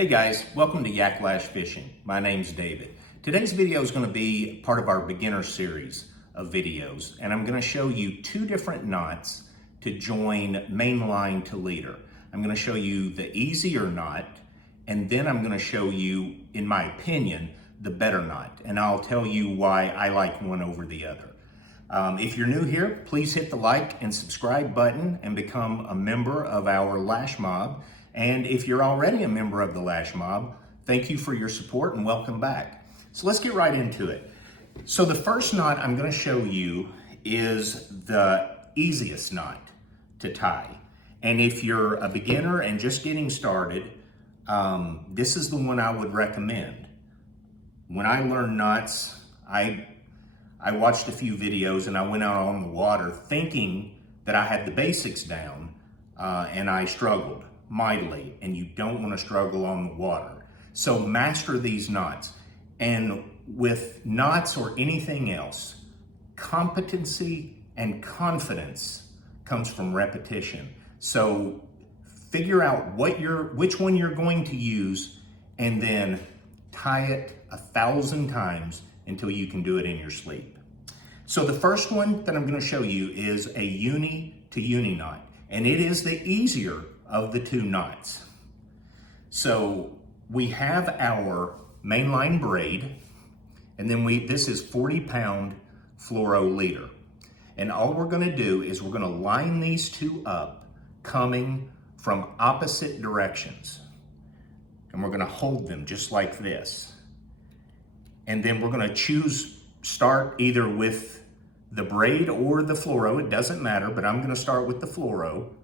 Hey guys, welcome to Yak Lash Fishing. My name's David. Today's video is going to be part of our beginner series of videos, and I'm going to show you two different knots to join main line to leader. I'm going to show you the easier knot, and then I'm going to show you, in my opinion, the better knot, and I'll tell you why I like one over the other. If you're new here, please hit the like and subscribe button and become a member of our Lash Mob. And if you're already a member of the Lash Mob, thank you for your support and welcome back. So let's get right into it. So the first knot I'm going to show you is the easiest knot to tie. And if you're a beginner and just getting started, this is the one I would recommend. When I learned knots, I watched a few videos and I went out on the water thinking that I had the basics down, and I struggled mightily, and you don't want to struggle on the water. So master these knots. And with knots or anything else, competency and confidence comes from repetition. So figure out which one you're going to use, and then tie it 1,000 times until you can do it in your sleep. So the first one that I'm going to show you is a uni to uni knot, and it is the easier of the two knots. So we have our mainline braid, and then this is 40-pound fluoro leader. And all we're going to do is we're going to line these two up coming from opposite directions. And we're going to hold them just like this. And then we're going to start either with the braid or the fluoro, it doesn't matter, but I'm going to start with the fluoro.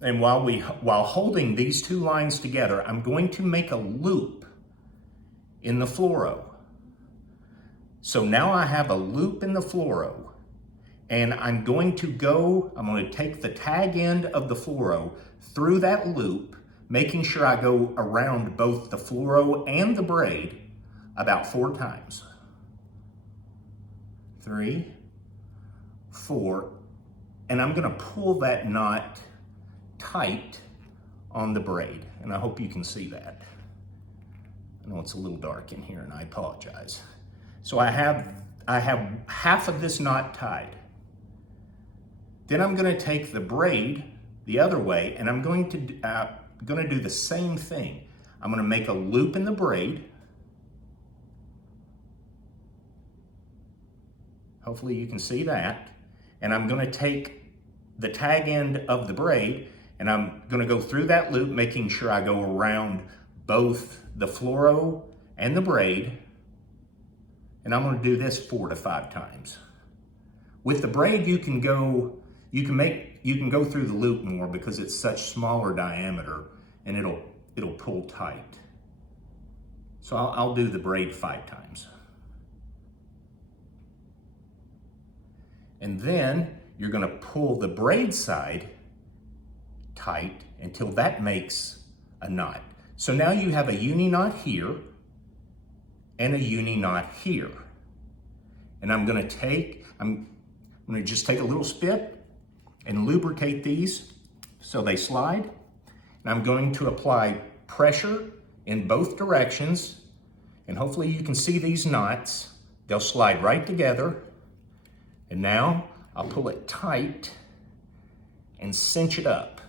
And while holding these two lines together, I'm going to make a loop in the fluoro. So now I have a loop in the fluoro, and I'm going to take the tag end of the fluoro through that loop, making sure I go around both the fluoro and the braid about 4 times. 3, 4, and I'm gonna pull that knot tight on the braid, and I hope you can see that. I know it's a little dark in here and I apologize. So I have half of this knot tied. Then I'm going to take the braid the other way, and I'm going to do the same thing. I'm going to make a loop in the braid. Hopefully you can see that. And I'm going to take the tag end of the braid, and I'm going to go through that loop, making sure I go around both the fluoro and the braid. And I'm going to do this 4 to 5 times. With the braid, you can go through the loop more because it's such smaller diameter, and it'll pull tight. So I'll do the braid 5 times. And then you're going to pull the braid side tight until that makes a knot. So now you have a uni knot here and a uni knot here. And I'm going to just take a little spit and lubricate these so they slide. And I'm going to apply pressure in both directions, and hopefully you can see these knots. They'll slide right together. And now I'll pull it tight and cinch it up.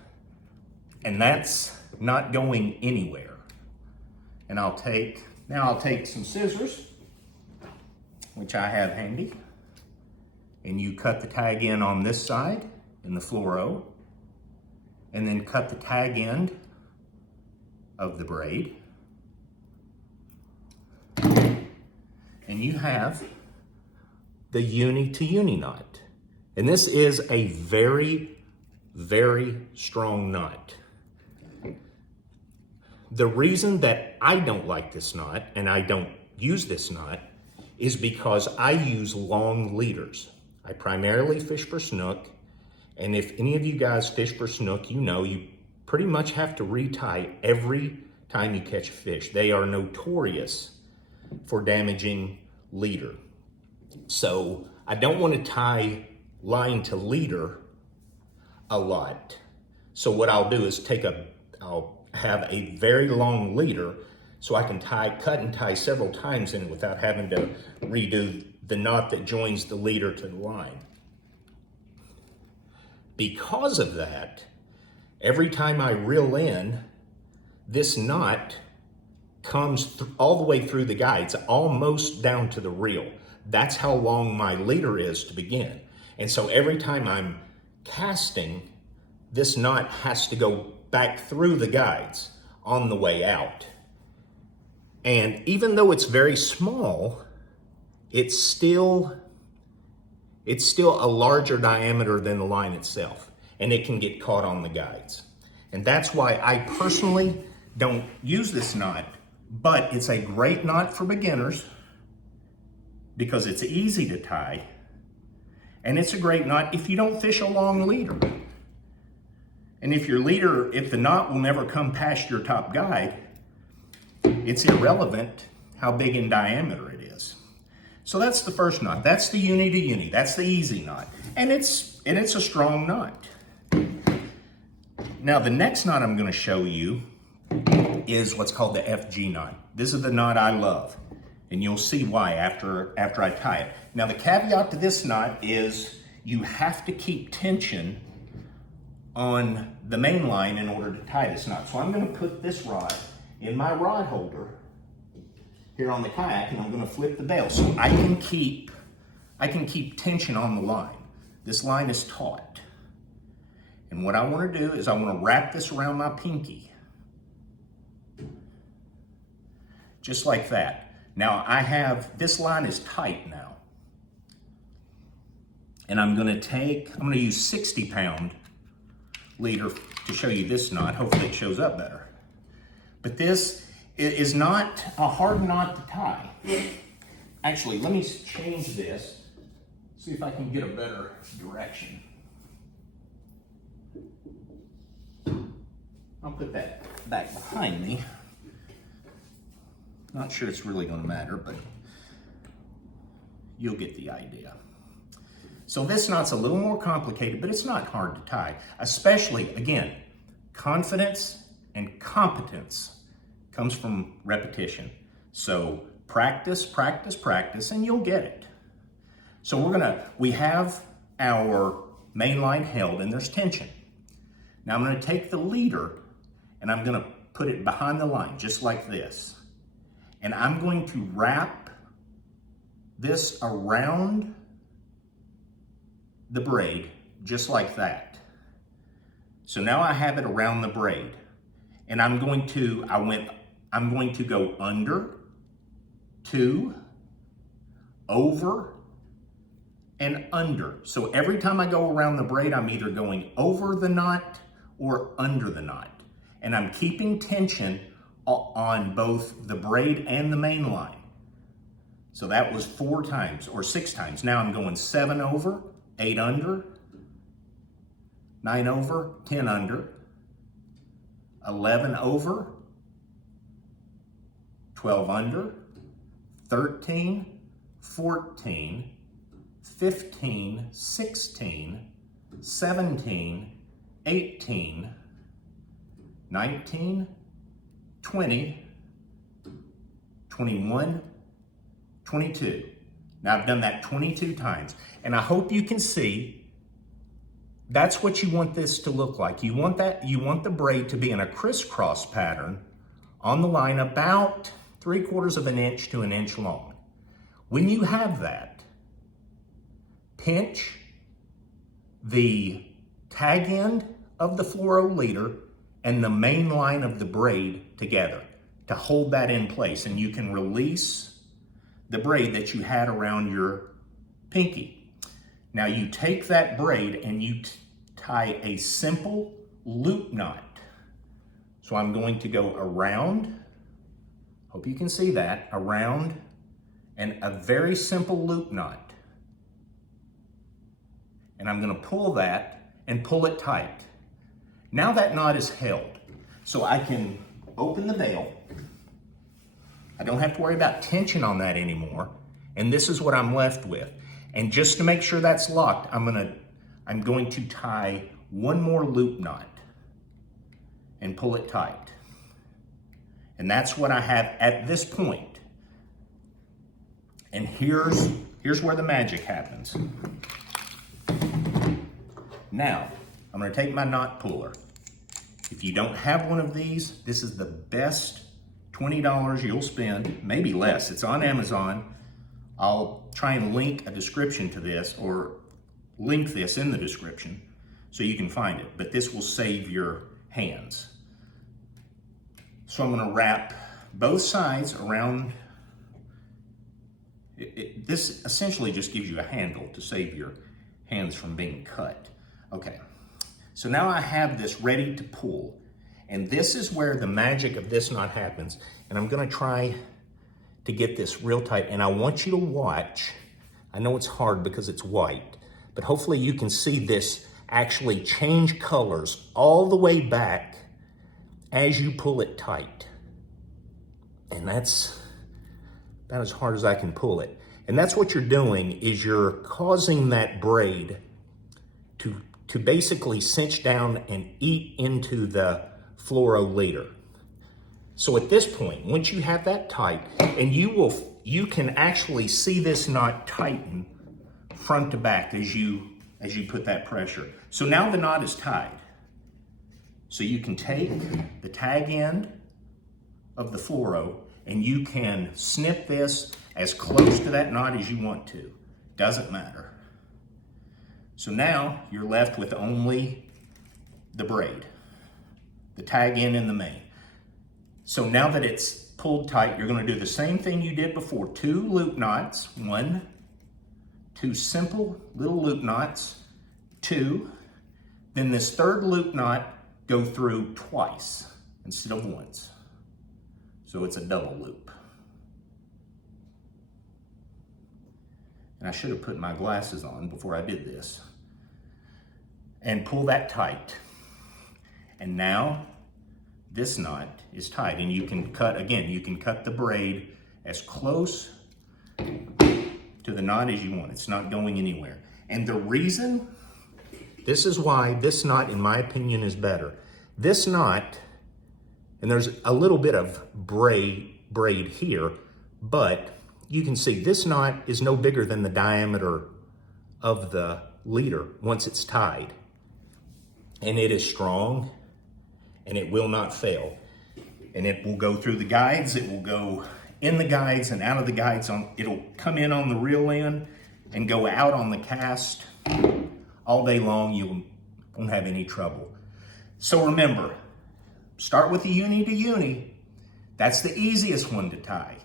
And that's not going anywhere. And I'll take some scissors, which I have handy. And you cut the tag end on this side in the fluoro, and then cut the tag end of the braid. And you have the uni to uni knot. And this is a very, very strong knot. The reason that I don't like this knot and I don't use this knot is because I use long leaders. I primarily fish for snook, and if any of you guys fish for snook, you know you pretty much have to retie every time you catch a fish. They are notorious for damaging leader. So I don't want to tie line to leader a lot. So what I'll do is I'll have a very long leader so I can cut and tie several times in without having to redo the knot that joins the leader to the line. Because of that, every time I reel in, this knot comes all the way through the guides, almost down to the reel. That's how long my leader is to begin. And so every time I'm casting, this knot has to go back through the guides on the way out. And even though it's very small, it's still a larger diameter than the line itself, and it can get caught on the guides. And that's why I personally don't use this knot, but it's a great knot for beginners because it's easy to tie, and it's a great knot if you don't fish a long leader. And if the knot will never come past your top guide, it's irrelevant how big in diameter it is. So that's the first knot. That's the uni to uni. That's the easy knot. And it's a strong knot. Now the next knot I'm going to show you is what's called the FG knot. This is the knot I love, and you'll see why after I tie it. Now the caveat to this knot is you have to keep tension on the main line in order to tie this knot. So I'm going to put this rod in my rod holder here on the kayak, and I'm going to flip the bail so I can keep tension on the line. This line is taut. And what I want to do is I want to wrap this around my pinky. Just like that. Now this line is tight now. And I'm going to use 60-pound leader to show you this knot. Hopefully it shows up better. But this is not a hard knot to tie. Actually, let me change this, see if I can get a better direction. I'll put that back behind me. Not sure it's really going to matter, but you'll get the idea. So this knot's a little more complicated, but it's not hard to tie. Especially, again, confidence and competence comes from repetition. So practice, practice, practice, and you'll get it. So we have our main line held and there's tension. Now I'm going to take the leader and I'm going to put it behind the line, just like this. And I'm going to wrap this around the braid, just like that. So now I have it around the braid. And I'm going to go under, to, over, and under. So every time I go around the braid, I'm either going over the knot or under the knot. And I'm keeping tension on both the braid and the main line. So that was 4 times or 6 times. Now I'm going 7 over, 8 under, 9 over, 10 under, 11 over, 12 under, 13, 14, 15, 16, 17, 18, 19, 20, 21, 22. Now I've done that 22 times, and I hope you can see that's what you want this to look like. You want the braid to be in a crisscross pattern on the line about 3/4 of an inch to an inch long. When you have that, pinch the tag end of the fluoro leader and the main line of the braid together to hold that in place, and you can release the braid that you had around your pinky. Now you take that braid and you tie a simple loop knot. So I'm going to go around, hope you can see that, around, and a very simple loop knot. And I'm going to pull that and pull it tight. Now that knot is held, so I can open the bail. I don't have to worry about tension on that anymore. And this is what I'm left with. And just to make sure that's locked, I'm going to tie one more loop knot and pull it tight. And that's what I have at this point. And here's where the magic happens. Now, I'm gonna take my knot puller. If you don't have one of these, this is the best $20 you'll spend, maybe less. It's on Amazon. I'll try and link a description to this, or link this in the description so you can find it, but this will save your hands. So I'm gonna wrap both sides around. This essentially just gives you a handle to save your hands from being cut. Okay, so now I have this ready to pull, and this is where the magic of this knot happens. And I'm gonna try to get this real tight, and I want you to watch. I know it's hard because it's white, but hopefully you can see this actually change colors all the way back as you pull it tight. And that's about as hard as I can pull it. And that's what you're doing, is you're causing that braid to basically cinch down and eat into the fluoro leader. So at this point, once you have that tight, and you can actually see this knot tighten front to back as you put that pressure. So now the knot is tied. So you can take the tag end of the fluoro and you can snip this as close to that knot as you want to. Doesn't matter. So now you're left with only the braid, the tag end and the main. So now that it's pulled tight, you're gonna do the same thing you did before. 2 loop knots, 1, 2 simple little loop knots, 2, then this 3rd loop knot, go through twice instead of once. So it's a double loop. And I should have put my glasses on before I did this. And pull that tight. And now this knot is tight, and you can cut, again, you can cut the braid as close to the knot as you want. It's not going anywhere. And the reason, this is why this knot, in my opinion, is better. This knot, and there's a little bit of braid here, but you can see this knot is no bigger than the diameter of the leader once it's tied. And it is strong, and it will not fail. And it will go through the guides, it will go in the guides and out of the guides. It'll come in on the reel end and go out on the cast all day long. You won't have any trouble. So remember, start with the uni to uni. That's the easiest one to tie.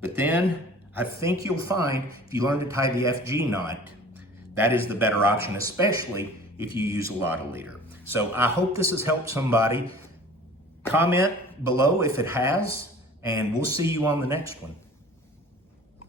But then I think you'll find if you learn to tie the FG knot, that is the better option, especially if you use a lot of leader. So I hope this has helped somebody. Comment below if it has, and we'll see you on the next one.